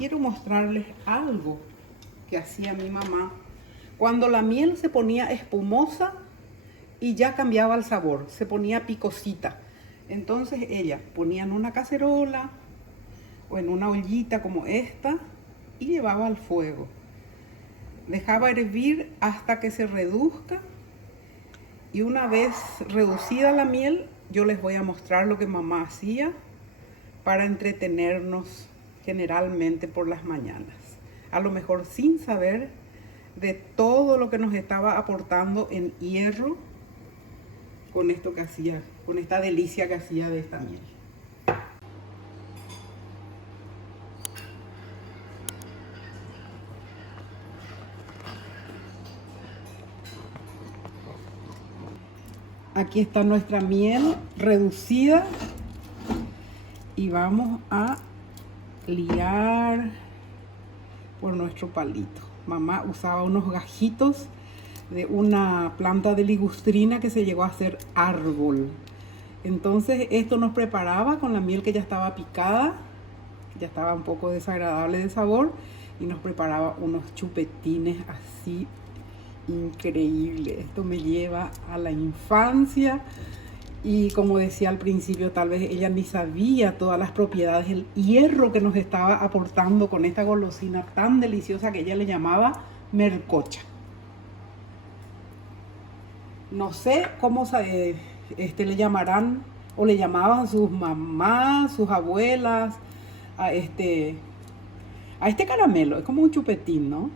quiero mostrarles algo que hacía mi mamá cuando la miel se ponía espumosa y ya cambiaba el sabor, se ponía picosita. Entonces ella ponía en una cacerola o en una ollita como esta y llevaba al fuego. Dejaba hervir hasta que se reduzca y una vez reducida la miel, yo les voy a mostrar lo que mamá hacía para entretenernos generalmente por las mañanas. A lo mejor sin saber de todo lo que nos estaba aportando en hierro con esto que hacía, con esta delicia que hacía de esta miel. Aquí está nuestra miel reducida y vamos a liar por nuestro palito. Mamá usaba unos gajitos de una planta de ligustrina que se llegó a hacer árbol. Entonces esto nos preparaba con la miel que ya estaba picada, ya estaba un poco desagradable de sabor, y nos preparaba unos chupetines así increíbles. Esto me lleva a la infancia. Y como decía al principio, tal vez ella ni sabía todas las propiedades, el hierro que nos estaba aportando con esta golosina tan deliciosa que ella le llamaba mercocha. No sé cómo le llamarán o le llamaban sus mamás, sus abuelas a este caramelo. Es como un chupetín, ¿no?